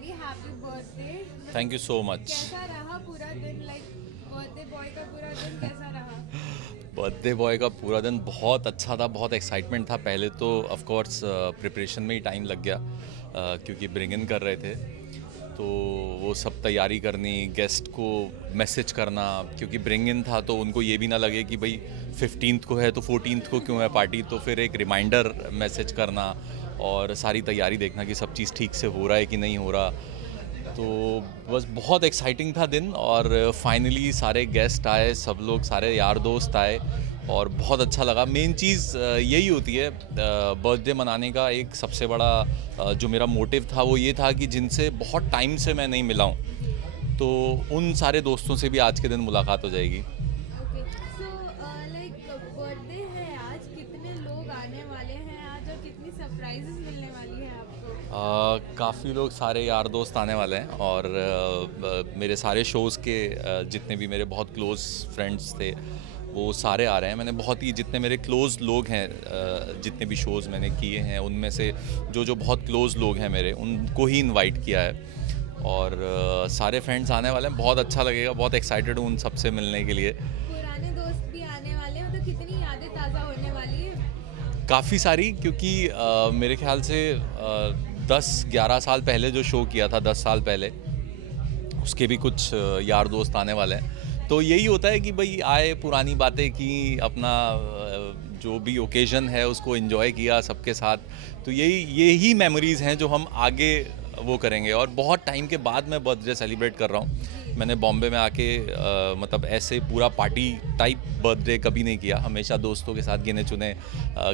Very happy birthday. Thank you so much. कैसा रहा पूरा दिन, लाइक बर्थडे बॉय का पूरा दिन कैसा रहा? बर्थडे बॉय का पूरा दिन बहुत अच्छा था, बहुत एक्साइटमेंट था। पहले तो ऑफ कोर्स प्रिपरेशन में ही टाइम लग गया, क्योंकि ब्रिंग इन कर रहे थे, तो वो सब तैयारी करनी, गेस्ट को मैसेज करना, क्योंकि ब्रिंग इन था तो उनको ये भी ना लगे कि भाई 15th को है तो 14th को क्यों है पार्टी, तो फिर एक रिमाइंडर मैसेज करना और सारी तैयारी देखना कि सब चीज़ ठीक से हो रहा है कि नहीं हो रहा। तो बस बहुत एक्साइटिंग था दिन, और फाइनली सारे गेस्ट आए, सब लोग, सारे यार दोस्त आए, और बहुत अच्छा लगा। मेन चीज़ यही होती है बर्थडे मनाने का, एक सबसे बड़ा जो मेरा मोटिव था वो ये था कि जिनसे बहुत टाइम से मैं नहीं मिला हूँ, तो उन सारे दोस्तों से भी आज के दिन मुलाकात हो जाएगी। ओके, सो लाइक बर्थडे है आज, कितने लोग आने वाले हैं आज और कितनी सरप्राइजेस मिलने वाली है आपको? काफ़ी लोग, सारे यार दोस्त आने वाले हैं, और मेरे सारे शोज़ के जितने भी मेरे बहुत क्लोज़ फ्रेंड्स थे वो सारे आ रहे हैं। मैंने बहुत ही, जितने मेरे क्लोज़ लोग हैं, जितने भी शोज़ मैंने किए हैं उनमें से जो जो बहुत क्लोज़ लोग हैं मेरे, उनको ही इनवाइट किया है, और सारे फ्रेंड्स आने वाले हैं। बहुत अच्छा लगेगा, बहुत एक्साइटेड हूँ उन सबसे मिलने के लिए। पुराने दोस्त भी आने वाले हैं, मतलब कितनी यादें ताज़ा होने वाली है? काफ़ी सारी, क्योंकि मेरे ख्याल से 10-11 साल पहले जो शो किया था, 10 साल पहले, उसके भी कुछ यार दोस्त आने वाले हैं। तो यही होता है कि भाई आए, पुरानी बातें की, अपना जो भी ओकेज़न है उसको एंजॉय किया सबके साथ। तो यही मेमोरीज़ हैं जो हम आगे वो करेंगे। और बहुत टाइम के बाद मैं बर्थडे सेलिब्रेट कर रहा हूँ। मैंने बॉम्बे में आके मतलब ऐसे पूरा पार्टी टाइप बर्थडे कभी नहीं किया। हमेशा दोस्तों के साथ गिने चुने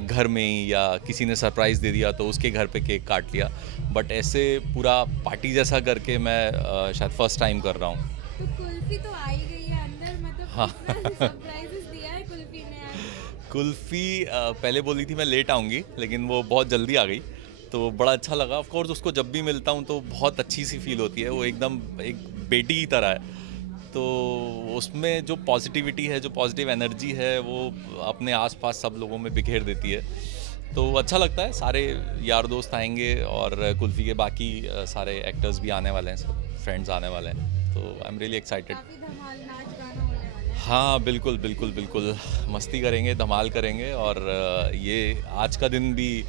घर में ही, या किसी ने सरप्राइज़ दे दिया तो उसके घर पे केक काट लिया। बट ऐसे पूरा पार्टी जैसा करके मैं शायद फर्स्ट टाइम कर रहा हूँ। तो कुल्फी तो आ ही गई है अंदर, मतलब हाँ। कितना सरप्राइजेस दिया है कुल्फी ने आज? कुल्फ़ी पहले बोली थी मैं लेट आऊँगी, लेकिन वो बहुत जल्दी आ गई, तो बड़ा अच्छा लगा। ऑफ कोर्स उसको जब भी मिलता हूँ तो बहुत अच्छी सी फील होती है। वो एकदम एक बेटी की तरह है, तो उसमें जो पॉजिटिविटी है, जो पॉजिटिव एनर्जी है, वो अपने आसपास सब लोगों में बिखेर देती है। तो अच्छा लगता है। सारे यार दोस्त आएंगे, और कुल्फ़ी के बाकी सारे एक्टर्स भी आने वाले हैं, सब फ्रेंड्स आने वाले हैं, तो आई एम रियली एक्साइटेड। काफ़ी धमाल नाच गाना होने वाला है। हाँ, बिल्कुल, बिल्कुल, बिल्कुल। मस्ती करेंगे, धमाल करेंगे, और ये आज का दिन भी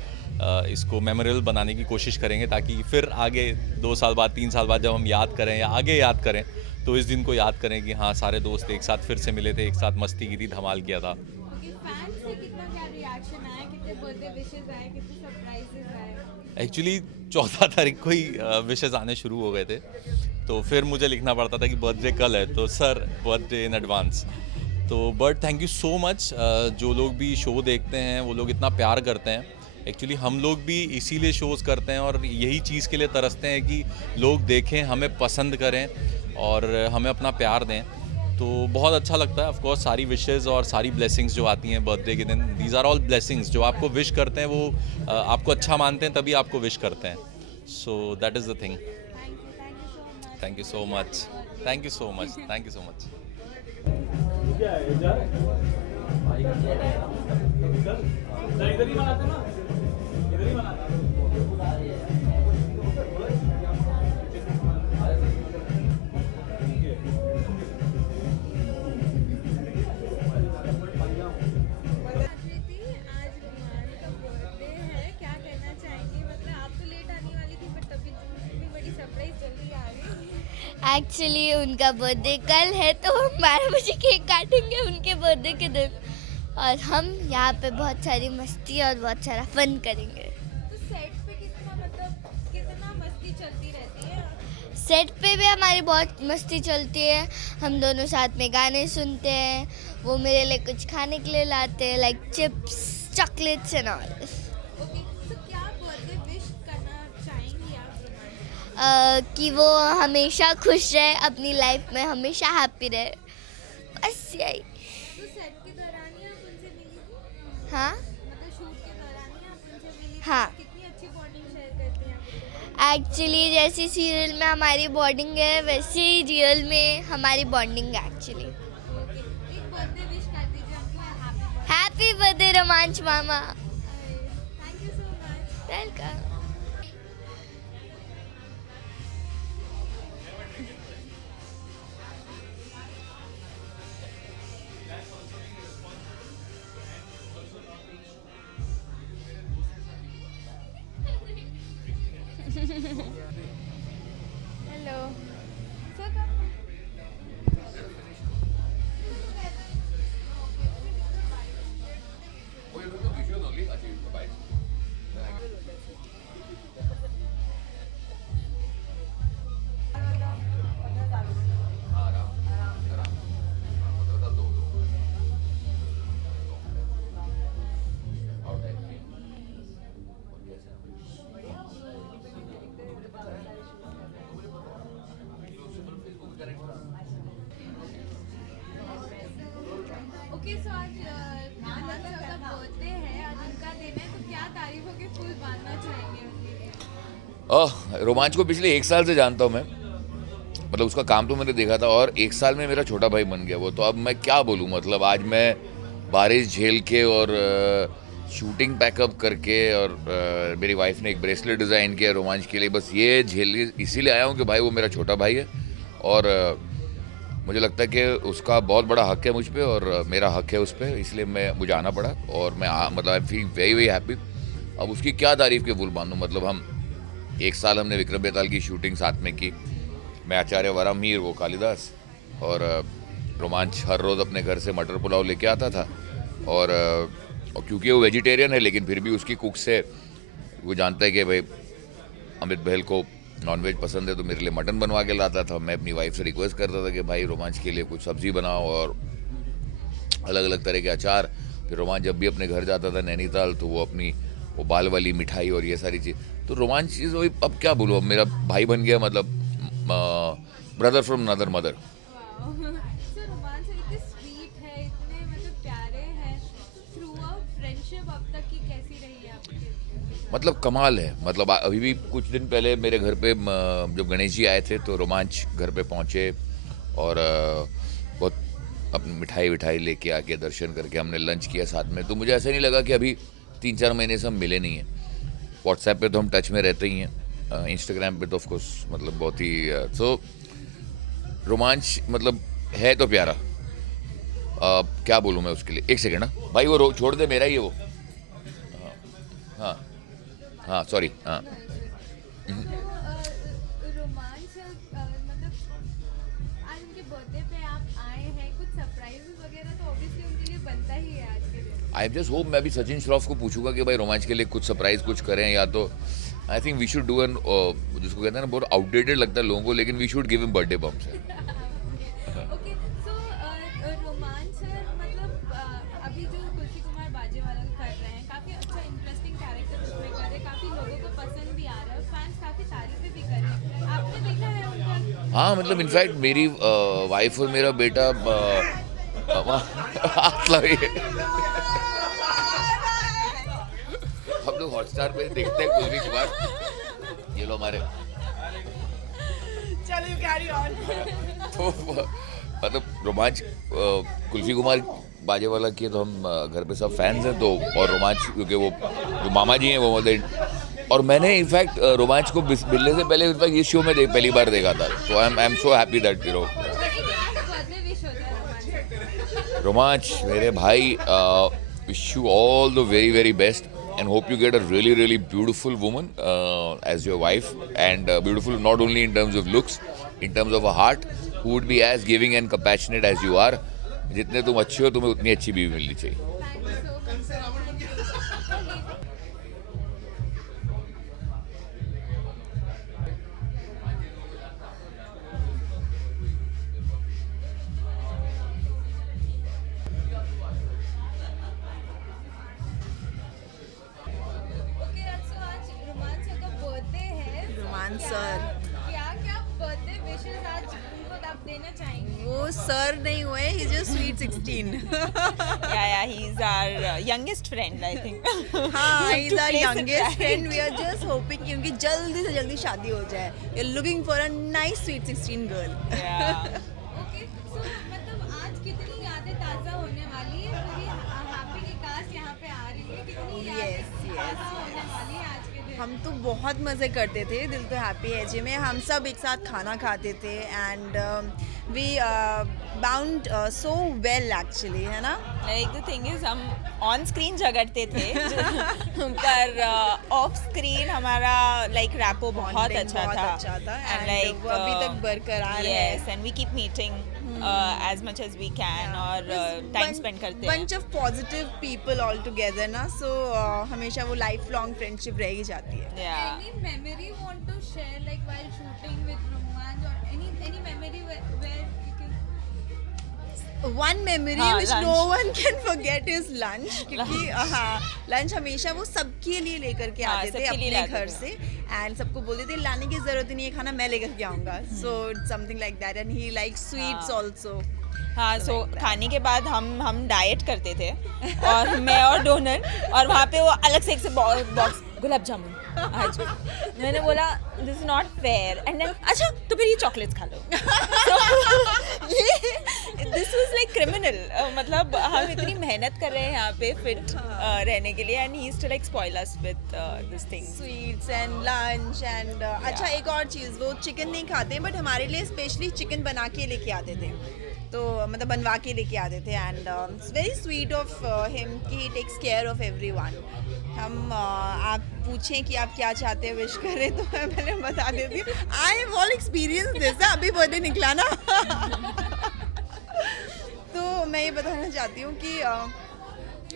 इसको मेमोरेबल बनाने की कोशिश करेंगे, ताकि फिर आगे 2 साल बाद, 3 साल बाद जब हम याद करें या आगे याद करें, तो इस दिन को याद करें कि हाँ, सारे दोस्त एक साथ फिर से मिले थे, एक साथ मस्ती की थी, धमाल किया था। ओके, फैंस से कितना क्या रिएक्शन आया, कितने बर्थडे विशेस आए, कितने सरप्राइजेस आए? एक्चुअली 14 तारीख को ही विशेज़ आने शुरू हो गए थे, तो फिर मुझे लिखना पड़ता था कि बर्थडे कल है, तो सर बर्थडे इन एडवांस। तो but thank you so much. जो लोग भी शो देखते हैं वो लोग इतना प्यार करते हैं। एक्चुअली हम लोग भी इसीलिए शोज़ करते हैं, और यही चीज़ के लिए तरसते हैं कि लोग देखें, हमें पसंद करें, और हमें अपना प्यार दें। तो बहुत अच्छा लगता है। ऑफ कोर्स सारी विशेज़ और सारी ब्लेसिंग्स जो आती हैं बर्थडे के दिन, दीज आर ऑल ब्लेसिंग्स। जो आपको विश करते हैं वो आपको अच्छा मानते हैं, तभी आपको विश करते हैं। So that is the thing. Thank you so much. Thank you so much, thank you so much, thank you so much. इधर ही बनाते ना, इधर ही बनाते। आकृति, आज रोमान का बर्थडे है, क्या कहना चाहेंगी? मतलब आप तो लेट आने वाली थी, बट तभी इतनी बड़ी सरप्राइज जल्दी आ गई। एक्चुअली उनका बर्थडे कल है, तो हम 12 बजे केक काटेंगे उनके बर्थडे के दिन, और हम यहाँ पे बहुत सारी मस्ती और बहुत सारा फन करेंगे। तो सेट पे कितना, मतलब कितना मस्ती चलती रहती है? सेट पे भी हमारी बहुत मस्ती चलती है। हम दोनों साथ में गाने सुनते हैं, वो मेरे लिए कुछ खाने के लिए लाते हैं, like chips, chocolates and all. Okay, तो क्या बर्थडे विश करना चाहेंगी आप रोमान को? कि वो हमेशा खुश रहे, अपनी लाइफ में हमेशा हैप्पी रहे, बस यही। तो सेट के दौरान ही आप उनसे मिली थी? हाँ मतलब शूट के दौरान ही आप उनसे मिली थी? हाँ। कितनी अच्छी बॉन्डिंग शेयर करती हैं आप लोग? एक्चुअली जैसे सीरियल में हमारी बॉन्डिंग है, वैसे ही रियल में हमारी बॉन्डिंग है एक्चुअली। ओके, एक बर्थडे विश कर दीजिए हमको, हैप्पी बर्थडे रोमांच मामा। Thank you so much. Welcome. Hello sir कब ओके सो आज रोमांच सर का बर्थडे है, आज उनका दिन है, तो क्या तारीफों के फूल बांधना चाहेंगे उनके लिए? रोमांच को पिछले 1 साल से जानता हूँ मैं, मतलब उसका काम तो मैंने देखा था और 1 साल में मेरा छोटा भाई बन गया वो। तो अब मैं क्या बोलूँ, मतलब आज मैं बारिश झेल के और शूटिंग पैकअप करके और मेरी वाइफ ने एक ब्रेसलेट डिज़ाइन किया रोमांच के लिए, बस ये झेल इसीलिए आया हूँ कि भाई वो मेरा छोटा भाई है और मुझे लगता है कि उसका बहुत बड़ा हक है मुझ पे और मेरा हक है उस पर, इसलिए मुझे आना पड़ा और मतलब I feel very very happy. अब उसकी क्या तारीफ़ के फूल बांधूँ, मतलब हम 1 साल हमने विक्रम बेताल की शूटिंग साथ में की, मैं आचार्य वरम मीर, वो कालिदास, और रोमांच हर रोज़ अपने घर से मटर पुलाव लेके आता था और क्योंकि वो वेजिटेरियन है लेकिन फिर भी उसकी कुक से वो जानता है कि भाई अमित बहल को नॉनवेज पसंद है तो मेरे लिए मटन बनवा के लाता था। मैं अपनी वाइफ से रिक्वेस्ट करता था कि भाई रोमांच के लिए कुछ सब्ज़ी बनाओ और अलग अलग तरह के अचार। फिर रोमांच जब भी अपने घर जाता था नैनीताल तो वो अपनी वो बाल वाली मिठाई और ये सारी चीज़, तो रोमांच चीज़ वही, अब क्या बोलूँ, अब मेरा भाई बन गया, मतलब brother from another mother. Sir रोमांच सर इतने स्वीट है, इतने मतलब प्यारे हैं, थ्रू आउट फ्रेंडशिप अब तक की कैसी रही है आपके? मतलब कमाल है। मतलब अभी भी कुछ दिन पहले मेरे घर पे जब गणेश जी आए थे तो रोमांच घर पे पहुंचे और बहुत अपनी मिठाई विठाई लेके आके दर्शन करके हमने लंच किया साथ में। तो मुझे ऐसा नहीं लगा कि अभी 3-4 महीने से हम मिले नहीं हैं। व्हाट्सएप पे तो हम टच में रहते ही हैं, इंस्टाग्राम पे तो ऑफकोर्स मतलब बहुत ही तो रोमांच मतलब है तो प्यारा। क्या बोलूँ मैं उसके लिए, एक सेकेंड ना भाई, वो छोड़ दे, मेरा ही है वो। हाँ हाँ सॉरी हाँ। रोमांच मतलब आज उनके बर्थडे पे आप आए हैं, कुछ सरप्राइजेस वगैरह तो ऑब्वियसली उनके लिए बनता ही है आज के दिन। आई जस्ट होप, मैं भी सचिन श्रॉफ को पूछूंगा कि भाई रोमांच के लिए कुछ सरप्राइज कुछ करें, या तो I think we should do an, जिसको कहते हैं ना बहुत आउटडेटेड लगता है लोगों को, लेकिन we should give him birthday bumps. Okay so Romanch sir मतलब अभी जो कुल्फी कुमार बाजेवाला कर रहे हैं, काफ़ी अच्छा इंटरेस्टिंग कैरेक्टर उसमें कर रहे हैं, काफ़ी लोगों को पसंद भी आ रहा है, फैंस काफ़ी तारीफें भी कर रहे हैं, आपने देखा है उनका? हाँ मतलब इनफैक्ट मेरी वाइफ और मेरा बेटा हम लोग हॉटस्टार पे देखते हैं कुल्फी कुमार, ये लो हमारे चलो यू कैरी ऑन। तो मतलब रोमांच कुल्फी कुमार बाजेवाला की तो हम घर पे सब फैंस हैं, तो और रोमांच क्योंकि वो जो मामा जी हैं वो मतलब, और मैंने इनफैक्ट रोमांच को मिलने से पहले इनफैक्ट इस शो में पहली बार देखा था, तो I am so happy that you know birthday wish होता है रोमांच। रोमांच मेरे भाई, wish you all the very very best and hope you get a really really beautiful woman as your wife, and beautiful not only in terms of looks, in terms of a heart, who would be as giving and compassionate as you are. जितने तुम अच्छे हो तुम्हें उतनी अच्छी बीवी मिलनी चाहिए। Thank you so much. Okay so आज रोमांच सर का बर्थडे है, रोमांच सर। क्या क्या बर्थडे विशेस आज उनको आप देना चाहेंगे? वो सर नहीं हुए, ही just sweet 16। Yeah, he's our youngest friend, I think. हाँ, he's To our place it youngest right. friend. We are just hoping कि उनकी जल्दी से जल्दी शादी हो जाए। We are looking for a nice sweet 16 girl. Yeah. Okay so मतलब आज कितनी यादें ताज़ा होने वाली है, पूरी हैप्पी की कास्ट यहाँ पे आ रही है, कितनी यादें Yes, yes, ताज़ा होने वाली है आज के दिन? हम तो बहुत मज़े करते थे दिल तो हैप्पी है जी में, हम सब एक साथ खाना खाते थे and we bound so well actually, है ना. Like the thing is, हम ऑन स्क्रीन झगड़ते थे पर ऑफ स्क्रीन हमारा लाइक रैपो बहुत Bonding अच्छा बहुत था. अच्छा था And and like, वो अभी तक बरकरार है. yes, and we keep meeting as much as we can और टाइम स्पेंड करते हैं. bunch of positive people all together ना, so हमेशा वो लाइफ लॉन्ग फ्रेंडशिप रह ही जाती है. Yeah. Any memory you want to share, like while shooting with Romanch, or any memory where you can. One memory हाँ, which lunch. no one can forget is lunch, क्योंकि हाँ lunch हमेशा वो सबके लिए लेकर के हाँ, आते थे सबके लिए अपने लाते घर थे. से एंड सबको बोलते थे लाने की जरूरत ही नहीं है, खाना मैं लेकर के आऊँगा. So something like that and he like sweets हाँ. आल्सो. हाँ, सो खाने के बाद हम डाइट करते थे और मैं और डोनर, और वहाँ पे वो अलग से एक से बॉक्स गुलाब जामुन आज. मैंने बोला this is not fair and then अच्छा तो फिर ये चॉकलेट्स खा लो. This was like criminal. मतलब हम इतनी मेहनत कर रहे हैं यहाँ पे फिट रहने के लिए and he used to like spoil us with this things. Sweets and lunch and अच्छा एक और चीज़, वो चिकन नहीं खाते बट हमारे लिए स्पेशली चिकन बना के लेके आते थे, तो मतलब बनवा के लेके आते थे and it's very sweet of him कि ही टेक्स केयर ऑफ एवरीवन. हम आप पूछें कि आप क्या चाहते हैं विश करें तो मैं पहले बता देती हूँ. I have all experience this. अभी बर्थडे निकला ना तो मैं ये बताना चाहती हूँ कि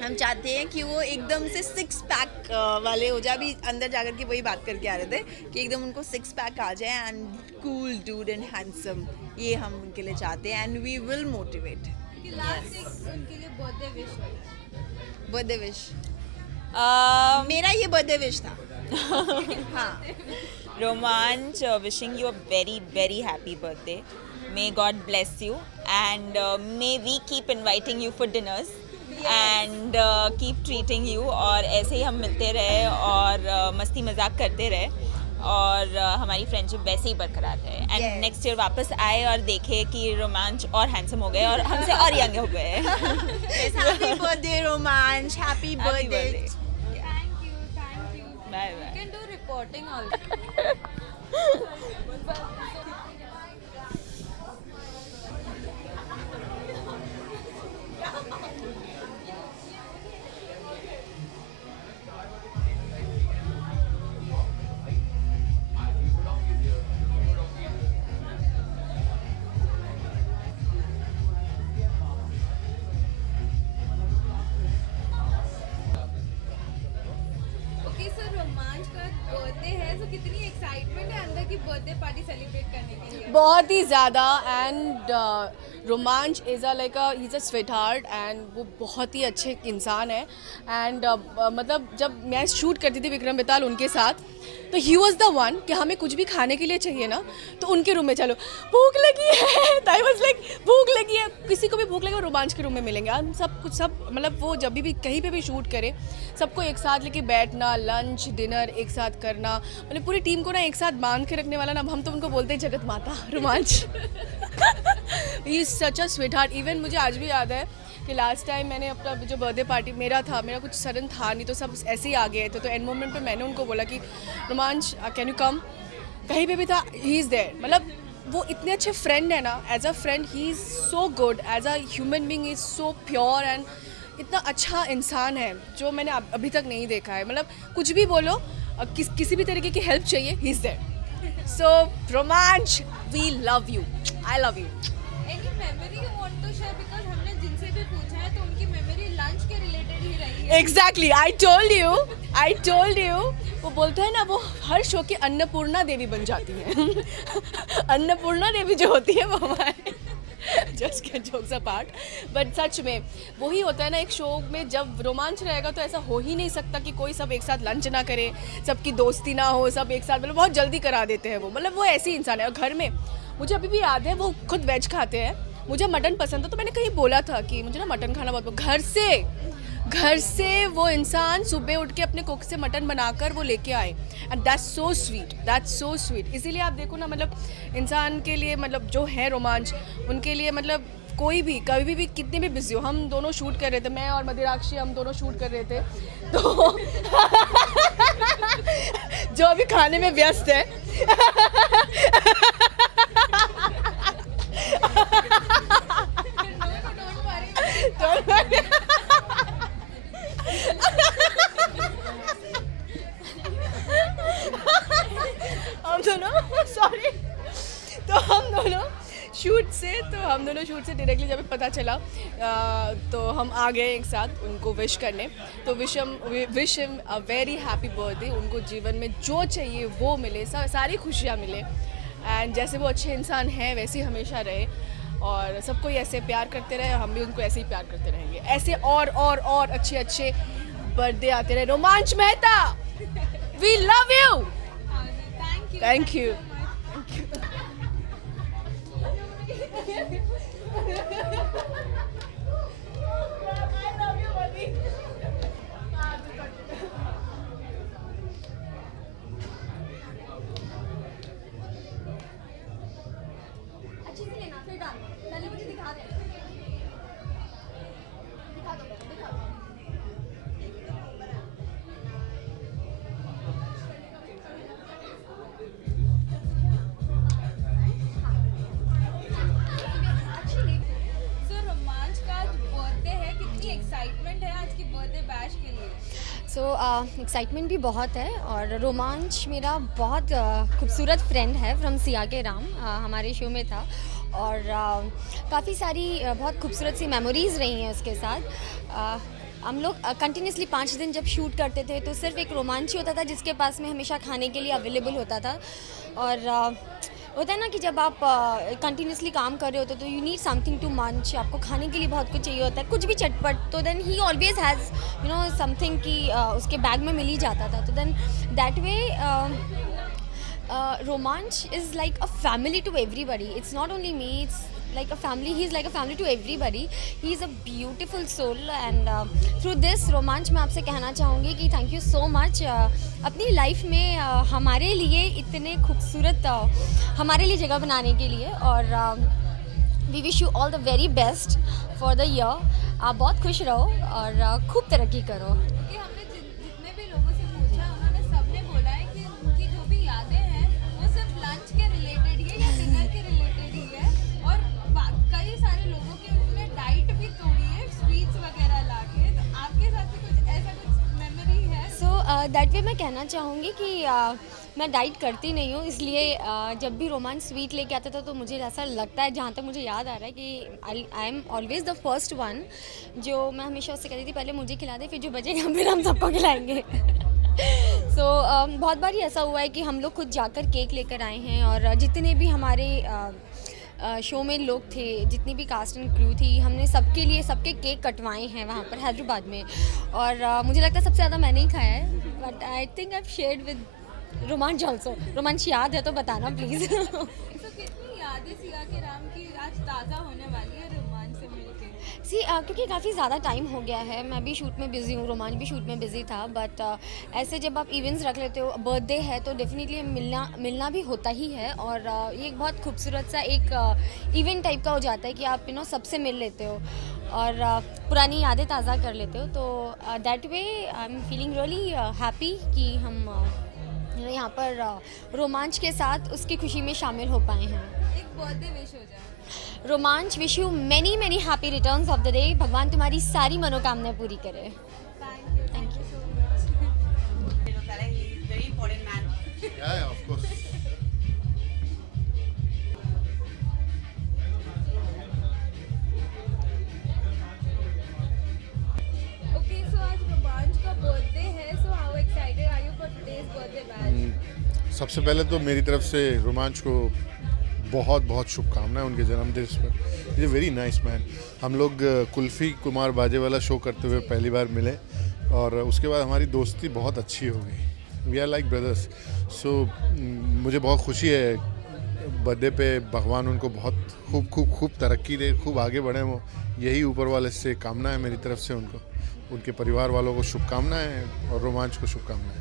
हम चाहते हैं कि वो एकदम से 6 पैक वाले हो जाए. अभी अंदर जाकर के वही बात करके आ रहे थे कि एकदम उनको 6 पैक आ जाए and cool dude and handsome. ये हम उनके लिए चाहते हैं एंड वी विल मोटिवेट. कि लास्ट एक उनके लिए बर्थडे विश होगा. बर्थडे विश मेरा ये बर्थडे विश था. हाँ. Romanch, wishing you a very, very happy birthday. May God bless you and may we keep inviting you for dinners and keep treating you. और ऐसे ही हम मिलते रहे और मस्ती मजाक करते रहे और हमारी फ्रेंडशिप वैसे ही बरकरार रहे एंड Yes. नेक्स्ट ईयर वापस आए और देखे कि रोमांच और हैंडसम हो गए और हमसे और यंग हो गए. हैप्पी बर्थडे रोमांच. Happy Happy birthday. birthday. Thank you. Bye You bye. can do reporting also. Okay, so रोमांच का बर्थडे है, so कितनी एक्साइटमेंट है अंदर की बर्थडे पार्टी सेलिब्रेट करने के लिए. बहुत ही ज़्यादा. And Romanch is a like he is a sweet heart and वो बहुत ही अच्छे इंसान है. एंड मतलब जब मैं शूट करती थी विक्रम बेताल उनके साथ तो ही वॉज द वन कि हमें कुछ भी खाने के लिए चाहिए ना तो उनके रूम में चलो भूख लगी है. तो आई वॉज लाइक भूख लगी है, किसी को भी भूख लगी वो रोमांच के रूम में मिलेंगे. हम सब मतलब वो जब भी कहीं पे भी शूट करे सबको एक साथ लेके बैठना, लंच डिनर एक साथ करना, मतलब पूरी टीम को ना एक साथ बांध के रखने वाला ना. हम तो उनको बोलते हैं जगत माता रोमांच. He is such a sweet heart. Even मुझे आज भी याद है कि लास्ट टाइम मैंने अपना जो बर्थडे पार्टी मेरा कुछ सडन था नहीं तो सब ऐसे ही आ गए थे. तो एंड मोमेंट पे मैंने उनको बोला कि रोमांच कैन यू कम. कहीं पे भी था ही इज़ देयर. मतलब वो इतने अच्छे फ्रेंड है ना. As a friend he is so good. As a human being is so pure and इतना अच्छा इंसान है जो मैंने अभी तक नहीं देखा है. मतलब कुछ भी बोलो किसी भी तरीके की हेल्प चाहिए he is there. So Romanch we love you. I love you. Any memory you want to share, because हमने जिनसे भी पूछा है तो उनकी मेमोरी लंच के रिलेटेड ही रही है. एग्जैक्टली. आई टोल्ड यू वो बोलते हैं ना वो हर शो की अन्नपूर्णा देवी बन जाती है. अन्नपूर्णा देवी जो होती है वो हमारे जस्ट के जोक्स अपार्ट बट सच में वही होता है ना. एक शो में जब रोमांच रहेगा तो ऐसा हो ही नहीं सकता कि कोई सब एक साथ लंच ना करे, सबकी दोस्ती ना हो, सब एक साथ. मतलब बहुत जल्दी करा देते हैं वो. मतलब वो ऐसी इंसान है. और घर में मुझे अभी भी याद है वो खुद वेज खाते हैं. मुझे मटन पसंद था तो मैंने कहीं बोला था कि मुझे ना मटन खाना बहुत. घर से वो इंसान सुबह उठ के अपने कुक से मटन बनाकर वो लेके आए एंड दैट्स सो स्वीट. इसीलिए आप देखो ना मतलब इंसान के लिए मतलब जो है रोमांच उनके लिए मतलब कोई भी कभी भी कितने भी बिजी हो. हम दोनों शूट कर रहे थे, मैं और मदिराक्षी हम दोनों शूट कर रहे थे तो जो अभी खाने में व्यस्त है। Don't worry. हम दोनों सॉरी तो हम दोनों शूट से डायरेक्टली जब पता चला तो हम आ गए एक साथ उनको विश करने। तो wish him a very happy birthday. उनको जीवन में जो चाहिए वो मिले, सारी खुशियाँ मिले, एंड जैसे वो अच्छे इंसान हैं वैसे ही हमेशा रहे, और सबको ही ऐसे प्यार करते रहे। हम भी उनको ऐसे ही प्यार करते रहेंगे। ऐसे और अच्छे बर्थडे आते रहे। Romanch Mehta, we love you. Thank you. Thank you. अच्छे से लेना फिर डालना, पहले मुझे दिखा दे। दिखा दो। सो रोमांच का आज बर्थडे है, कितनी एक्साइटमेंट है आज की बर्थडे बैश के लिए? सो एक्साइटमेंट भी बहुत है, और रोमांच मेरा बहुत खूबसूरत फ्रेंड है फ्रॉम सिया के राम। हमारे शो में था, और काफ़ी सारी बहुत खूबसूरत सी मेमोरीज़ रही हैं उसके साथ। हम लोग कंटिन्यूसली 5 दिन जब शूट करते थे तो सिर्फ एक रोमांच ही होता था जिसके पास में हमेशा खाने के लिए अवेलेबल होता था। और होता है ना कि जब आप कंटिन्यूसली काम कर रहे होते तो यू नीड समथिंग टू मंच, आपको खाने के लिए बहुत कुछ चाहिए होता है, कुछ भी चटपट। तो then he always has something कि उसके बैग में मिल ही जाता था। तो then that way Romanch is like a family to everybody. It's not only me, it's like a family. He's like a family to everybody. He's a beautiful soul, and through this रोमांच मैं आपसे कहना चाहूँगी कि थैंक यू सो मच अपनी life में हमारे लिए इतने खूबसूरत हमारे लिए जगह बनाने के लिए। और we wish you all the very best for the year. आप बहुत खुश रहो और खूब तरक्की करो। कि हमने जितने भी लोगों से पूछा, उन्होंने सबने बोला है कि उनकी जो भी यादें हैं वो सिर्फ लंच के रिलेटेड ही है या डिनर के रिलेटेड ही है, और कई सारे लोगों के उन्होंने डाइट भी तोड़ी है स्वीट्स वगैरह लाके। तो आपके साथ भी कुछ ऐसा कुछ मेमोरी है? सो दैट वे मैं कहना चाहूँगी कि मैं डाइट करती नहीं हूँ, इसलिए जब भी रोमांच स्वीट लेके आता था तो मुझे ऐसा लगता है, जहाँ तक मुझे याद आ रहा है कि I am always the first one, जो मैं हमेशा उससे कहती थी पहले मुझे खिला दे, फिर जो बचेगा फिर हम सबको खिलाएंगे। सो बहुत बार ऐसा हुआ है कि हम लोग खुद जाकर केक लेकर आए हैं, और जितने भी हमारे शो में लोग थे, जितनी भी कास्ट एंड क्रू थी, हमने सबके लिए सबके केक कटवाए हैं वहाँ पर हैदराबाद में। और मुझे लगता है सबसे ज़्यादा मैंने ही खाया है, but I think I have shared with रोमांच ऑल्सो। रोमांच याद है तो बताना प्लीज़। तो कितनी यादें सिया के राम की आज ताज़ा होने वाली है रोमांच से मिलके? क्योंकि काफ़ी ज़्यादा टाइम हो गया है, मैं भी शूट में बिज़ी हूँ, रोमांच भी शूट में बिज़ी था, बट ऐसे जब आप इवेंट्स रख लेते हो, बर्थडे है तो डेफिनेटली मिलना भी होता ही है। और ये एक बहुत खूबसूरत सा एक इवेंट टाइप का हो जाता है कि आप सबसे मिल लेते हो और पुरानी यादें ताज़ा कर लेते हो। तो that way I am feeling really happy कि हम यहाँ पर रोमांच के साथ उसकी खुशी में शामिल हो पाए हैं। एक बर्थडे विश हो जाए। रोमांच, wish you many many happy returns of the day. भगवान तुम्हारी सारी मनोकामनाएं पूरी करे। Thank you so much. very important man. Yeah, of course. Okay, so आज रोमांच का बर्थडे है, so how excited are you for today's birthday bash? सबसे पहले तो मेरी तरफ से रोमांच को बहुत बहुत शुभकामनाएं उनके जन्मदिवस पर। Is a very nice man. हम लोग कुल्फ़ी कुमार बाजे वाला शो करते हुए पहली बार मिले, और उसके बाद हमारी दोस्ती बहुत अच्छी हो गई। We are like brothers. So मुझे बहुत खुशी है बर्थडे पे भगवान उनको बहुत खूब तरक्की दे, खूब आगे बढ़े वो। यही ऊपर वाले से कामना है मेरी तरफ से उनको। उनके परिवार वालों को शुभकामनाएं और रोमांच को शुभकामनाएं।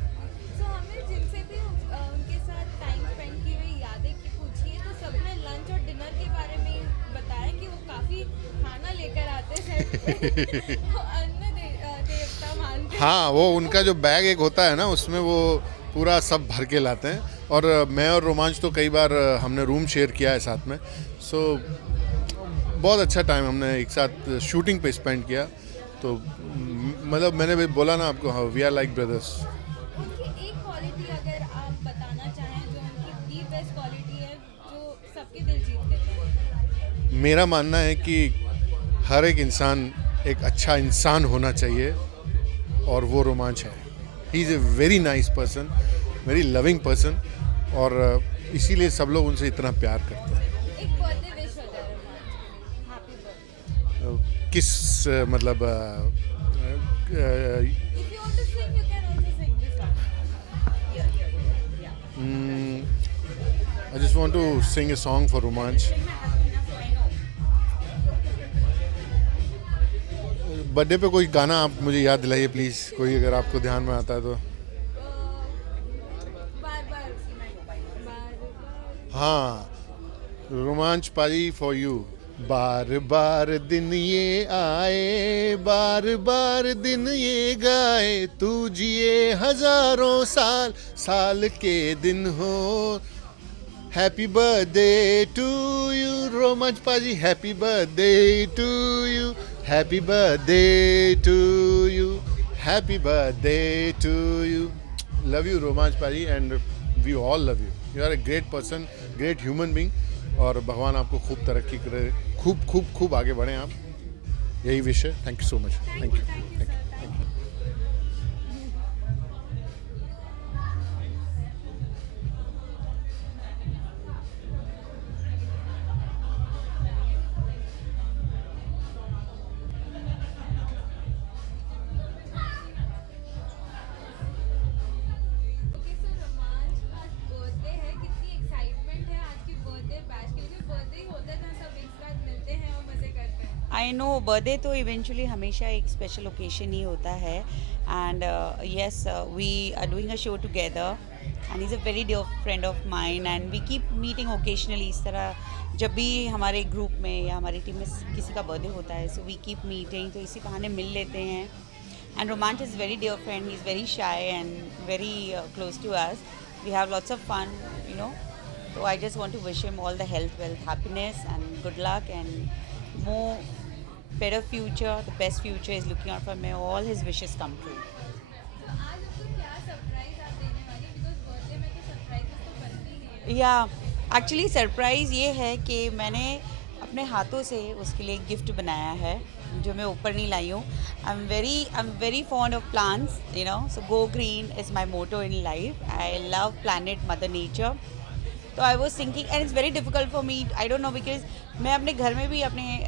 So हमने जिनसे भी उनके साथ टाइम स्पेंड की हुई यादें की पूछी है, तो सबने लंच और डिनर के बारे में बताया कि वो काफ़ी खाना लेकर आते थे। वो अन्न देवता मानते हैं। हाँ, वो उनका जो बैग एक होता है ना, उसमें वो पूरा सब भर के लाते हैं। और मैं और रोमांच तो कई बार हमने रूम शेयर किया है साथ में, सो बहुत अच्छा टाइम हमने एक साथ शूटिंग पे स्पेंड किया। तो मतलब मैंने भी बोला ना आपको, हाँ, वी आर लाइक ब्रदर्स। उनकी एक क्वालिटी अगर आप बताना चाहें जो उनकी दी बेस्ट क्वालिटी है जो सबके दिल जीत लेते हैं। मेरा मानना है कि हर एक इंसान एक अच्छा इंसान होना चाहिए, और वो रोमांच है। He is a very nice person, very loving person, और इसीलिए सब लोग उनसे इतना प्यार करते हैं। एक बर्थडे विश हो जाए हैप्पी बर्थडे। किस मतलब if you want to sing you can also sing this song. I just want to sing a song for Romanch. Birthday पे कोई गाना आप मुझे याद दिलाइए प्लीज़, कोई अगर आपको ध्यान में आता है तो। बार बार हाँ, रोमांच पाजी फॉर यू। बार बार दिन ये आए, बार बार दिन ये गाए, तू जिए हजारों साल, साल के दिन हो। Happy birthday to you Romanch paaji, happy birthday to you, happy birthday to you, happy birthday to you. Love you Romanch paaji, and we all love you. You are a great person, great human being, और भगवान आपको खूब तरक्की करे, खूब खूब खूब आगे बढ़ें आप, यही विश है। Thank you so much. Thank you. Okay so रोमांच आज बर्थडे है, कितनी एक्साइटमेंट है आज की बर्थडे बैश के लिए। बर्थडे ही होता है ना, सब एक साथ मिलते हैं और मजे करते हैं। आई नो बर्थडे तो इवेंचुअली हमेशा एक स्पेशल ओकेजन ही होता है, and yes we are doing a show together and is a very dear friend of mine, and we keep meeting occasionally. इस तरह जब भी हमारे ग्रुप में या हमारी टीम में किसी का बर्थडे होता है, सो वी कीप मीटिंग, तो इसी बहाने मिल लेते हैं। And Romanch is very dear friend, he is very shy and very close to us. We have lots of fun, you know. So I just want to wish him all the health, wealth, happiness and good luck and more better future. The best future is looking out for me. All his wishes come true. तो आज आपको क्या surprise आप देने वाली, because birthday में तो surprises तो बनती ही है। या एक्चुअली सरप्राइज़ ये है कि मैंने अपने हाथों से उसके लिए गिफ्ट बनाया है जो मैं ऊपर नहीं लाई हूँ। I am very fond of plants, you know, so go green is my motto in life. I love planet mother nature. तो I was thinking, and it's very difficult for me, I don't know, because मैं अपने घर में भी अपने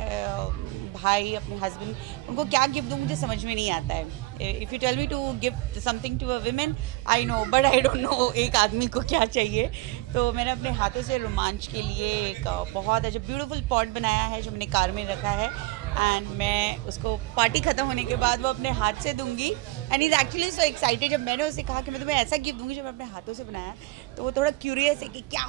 भाई, अपने husband, उनको क्या गिफ्ट दूँ मुझे समझ में नहीं आता है। If you tell me to gift something to a women, I know, but I don't know एक आदमी को क्या चाहिए। तो मैंने अपने हाथों से रोमांच के लिए एक बहुत अच्छा ब्यूटीफुल पॉट बनाया है जो मैंने कार में रखा है, एंड मैं उसको पार्टी ख़त्म होने के बाद वो अपने हाथ से दूंगी। And is actually so excited. जब मैंने उसे कहा कि मैं तुम्हें ऐसा गिफ्ट दूंगी जो मैं अपने हाथों से बनाया, तो वो थोड़ा क्यूरियस है कि क्या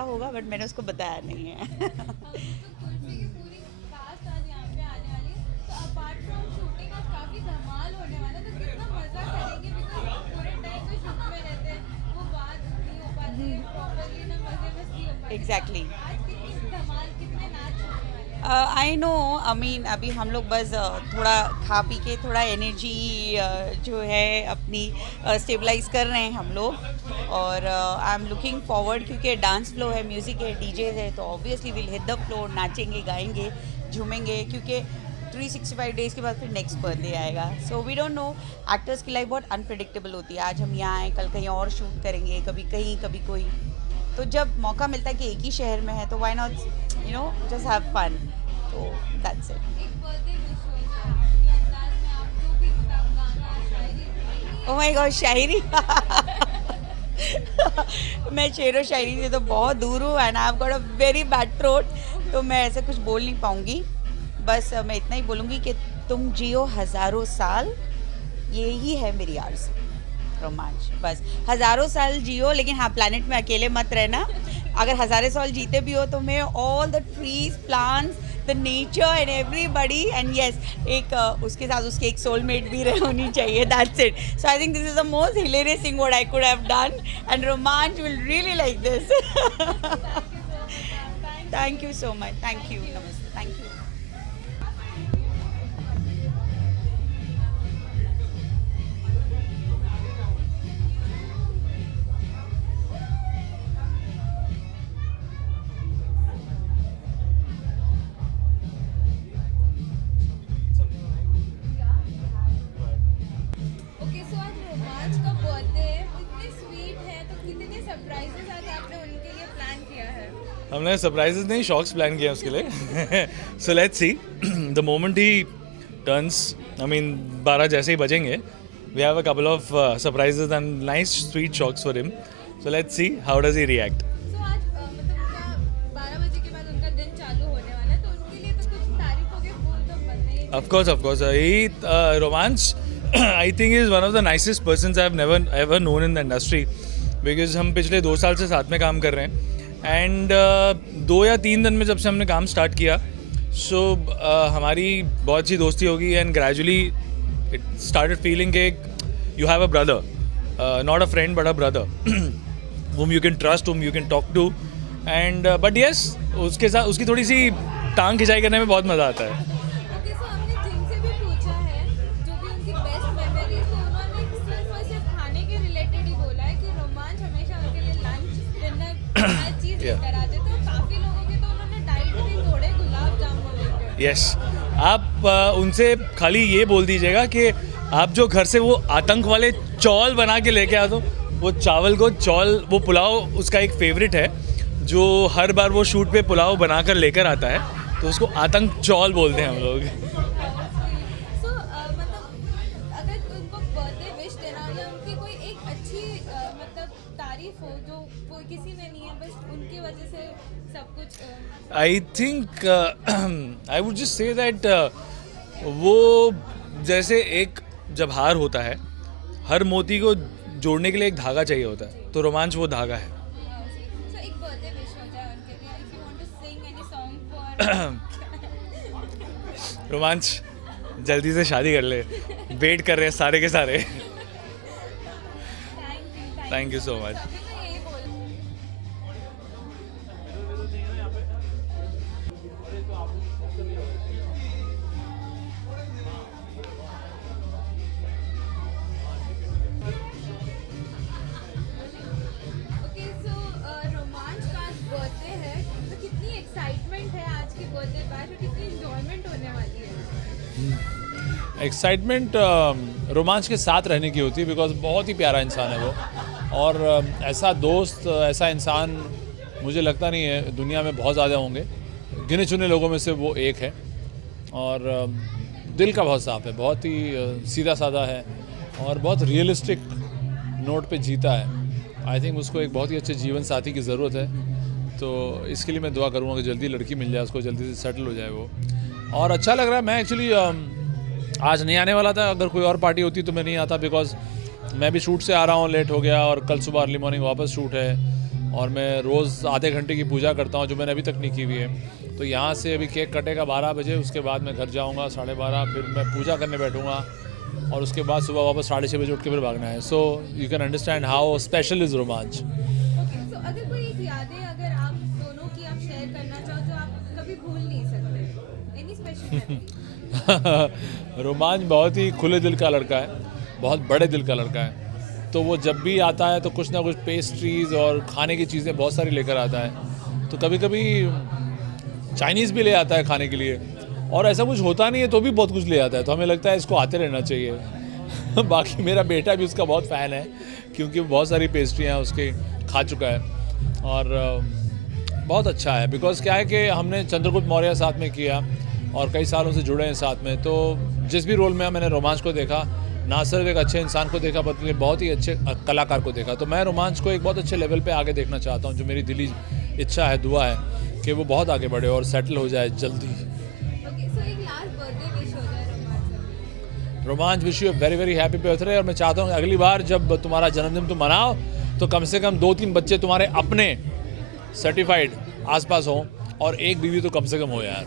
होगा, बट मैंने उसको बताया नहीं है। कुल्फी की पूरी कास्ट आज यहाँ पे आने वाली है, तो अपार्ट फ्रॉम शूटिंग आज काफ़ी धमाल होने वाला है, तो कितना मज़ा करेंगे, बिकॉज पूरे टाइम पे शूट में रहते हैं, वो बात नहीं हो पाती है प्रॉपरली, ना मज़े मस्ती हो पाती है। Exactly. आज कितनी धमाल, कितने नाच होने वाले हैं। आई नो, आई मीन अभी हम लोग बस थोड़ा खा पी के थोड़ा एनर्जी जो है अपनी स्टेबलाइज कर रहे हैं हम लोग, और आई एम लुकिंग फॉरवर्ड, क्योंकि डांस फ्लो है, म्यूज़िक है, डीजे है, तो obviously will hit the floor, नाचेंगे, गाएंगे, झूमेंगे, क्योंकि 365 डेज़ के बाद फिर नेक्स्ट बर्थडे आएगा। So we don't know, actors की लाइफ बहुत अनप्रेडिक्टेबल होती है। आज हम यहाँ आए, कल कहीं और शूट करेंगे, कभी कहीं कभी कोई, तो जब मौका मिलता है कि एक ही शहर में है, तो why not, you know, just have fun. तो दैट्स इट। एक बर्थडे विश हो जाए आपके अंदाज में, आप जो भी मतलब गाना, शायरी। ओह माय गॉड, शायरी। मैं शेरो शायरी से तो बहुत दूर हूँ, and I have got a very bad throat, तो मैं ऐसे कुछ बोल नहीं पाऊँगी। बस मैं इतना ही बोलूँगी कि तुम जियो हज़ारों साल, यही है मेरी आर्ज़ू। रोमांच बस हज़ारों साल जियो, लेकिन हाँ, प्लैनेट में अकेले मत रहना। अगर हज़ारों साल जीते भी हो तो मैं all the trees, plants, the nature and everybody, and yes, एक उसके साथ उसके एक soulmate भी होनी चाहिए. That's it. So I think this is the most hilarious thing what I could have done, and Romanch will really like this. Thank you so much. Thank you. Namaste. Thank you. Okay so आज रोमांच का birthday है, वो इतने sweet है, तो कितने surprises आज आपने उनके लिए प्लान किया है? हमने सरप्राइजेस नहीं, शॉक्स प्लान किया उसके लिए. So let's see the moment he turns, I mean 12 जैसे ही बजेंगे, we have a couple of surprises and nice sweet shocks for him. So let's see how does he react. So आज मतलब उनका 12 बजे के बाद उनका दिन चालू होने वाला है, तो उनके लिए तो कुछ तारीफों के फूल तो बनने ही. Of course. He Romanch, I think is one of the nicest persons I've never ever known in the industry, because हम पिछले 2 साल से साथ में काम कर रहे हैं, एंड 2 या 3 दिन में जब से हमने काम स्टार्ट किया, सो हमारी बहुत अच्छी दोस्ती होगी, and gradually it started feeling के you have a brother, not a friend but a brother whom you can trust, whom you can talk to, and but yes, उसके साथ उसकी थोड़ी सी टांग खिंचाई करने में बहुत मज़ा आता है. ओके सो हमने जिनसे भी पूछा है जो भी उनकी बेस्ट मेमोरीज, तो उन्होंने सिर्फ और सिर्फ खाने के रिलेटेड ही बोला है कि रोमांच हमेशा उनके लिए लंच डिनर हर चीज़ लेकर आते, तो काफ़ी लोगों के तो उन्होंने डाइट भी तोड़े गुलाब जामुन लेकर. यस, आप उनसे खाली ये बोल दीजिएगा कि आप जो घर से वो आतंक वाले चौल बना के लेके आ दो, वो चावल को चौल, वो पुलाव उसका एक फेवरेट है, जो हर बार वो शूट पे पुलाव बनाकर लेकर आता है, तो उसको आतंक चौल बोलते हैं हम लोग. सो मतलब अगर उनको बर्थडे विश देना हो या उनकी कोई एक अच्छी मतलब तारीफ हो जो कोई किसी में नहीं है, बस उनकी वजह से सब कुछ. I think I would just say that वो जैसे एक जब हार होता है, हर मोती को जोड़ने के लिए एक धागा चाहिए होता है, तो रोमांच वो धागा है. सो एक बर्थडे विश हो जाए उनके लिए, if you want to sing any song for. Romanch जल्दी से शादी कर ले, वेट कर रहे हैं सारे के सारे. Thank you so much. तभी मैं यही बोल. ओके सो रोमांच का आज बर्थडे है, तो कितनी एक्साइटमेंट है आज की बर्थडे बैश, और कितनी एंजॉयमेंट होने वाली है? एक्साइटमेंट रोमांच के साथ रहने की होती है, बिकॉज बहुत ही प्यारा इंसान है वो, और ऐसा दोस्त, ऐसा इंसान मुझे लगता नहीं है दुनिया में बहुत ज़्यादा होंगे, गिने चुने लोगों में से वो एक है, और दिल का बहुत साफ है, बहुत ही सीधा साधा है, और बहुत रियलिस्टिक नोट पे जीता है. आई थिंक उसको एक बहुत ही अच्छे जीवन साथी की ज़रूरत है, तो इसके लिए मैं दुआ करूँगा कि जल्दी लड़की मिल जाए उसको, जल्दी से सेटल हो जाए वो. और अच्छा लग रहा है. मैं एक्चुअली आज नहीं आने वाला था, अगर कोई और पार्टी होती तो मैं नहीं आता, बिकॉज मैं भी शूट से आ रहा हूँ, लेट हो गया, और कल सुबह अर्ली मॉर्निंग वापस शूट है, और मैं रोज़ आधे घंटे की पूजा करता हूँ जो मैंने अभी तक नहीं की हुई है. तो यहाँ से अभी केक कटेगा 12 बजे, उसके बाद मैं घर जाऊँगा 12:30, फिर मैं पूजा करने बैठूँगा, और उसके बाद सुबह वापस 6:30 बजे उठ के फिर भागना है. So you can understand how special is रोमांच. ओके सो अगर कोई एक यादें अगर आप दोनों की आप शेयर करना चाहो जो आप कभी भूल नहीं सकते, एनी स्पेशल मेमोरी? रोमांच बहुत ही खुले दिल का लड़का है, बहुत बड़े दिल का लड़का है, तो वो जब भी आता है तो कुछ ना कुछ पेस्ट्रीज़ और खाने की चीज़ें बहुत सारी लेकर आता है. तो कभी कभी चाइनीज़ भी ले आता है खाने के लिए, और ऐसा कुछ होता नहीं है तो भी बहुत कुछ ले आता है, तो हमें लगता है इसको आते रहना चाहिए. बाकी मेरा बेटा भी उसका बहुत फ़ैन है, क्योंकि वो बहुत सारी पेस्ट्रियाँ उसके खा चुका है, और बहुत अच्छा है. बिकॉज क्या है कि हमने चंद्रगुप्त मौर्य साथ में किया, और कई सालों से जुड़े हैं साथ में, तो जिस भी रोल में मैंने रोमांच को देखा, ना सिर्फ एक अच्छे इंसान को देखा बल्कि बहुत ही अच्छे कलाकार को देखा. तो मैं रोमांच को एक बहुत अच्छे लेवल पे आगे देखना चाहता हूँ, जो मेरी दिली इच्छा है, दुआ है कि वो बहुत आगे बढ़े और सेटल हो जाए जल्दी. ओके सो एक लास्ट बर्थडे विश हो जाए रोमांच से. रोमांच wish you very very happy birthday, और मैं चाहता हूँ अगली बार जब तुम्हारा जन्मदिन तुम मनाओ तो कम से कम 2-3 बच्चे तुम्हारे अपने सर्टिफाइड आसपास हों, और एक बीवी तो कम से कम हो यार.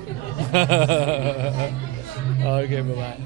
Okay bye.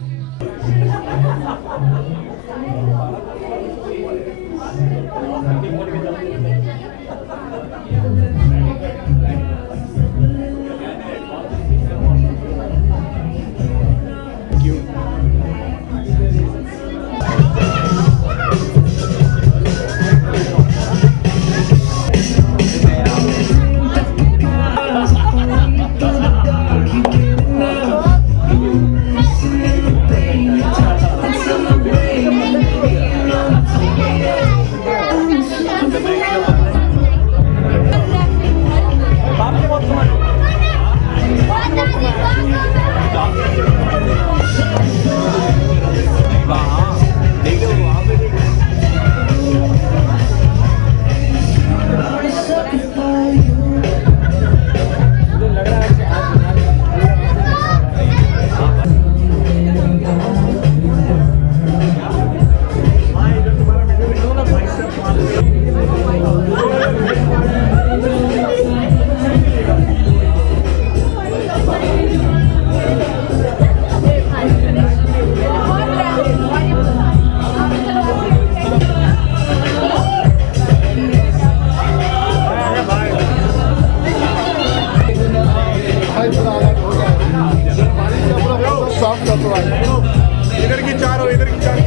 इधर की चार हो, इधर की चार.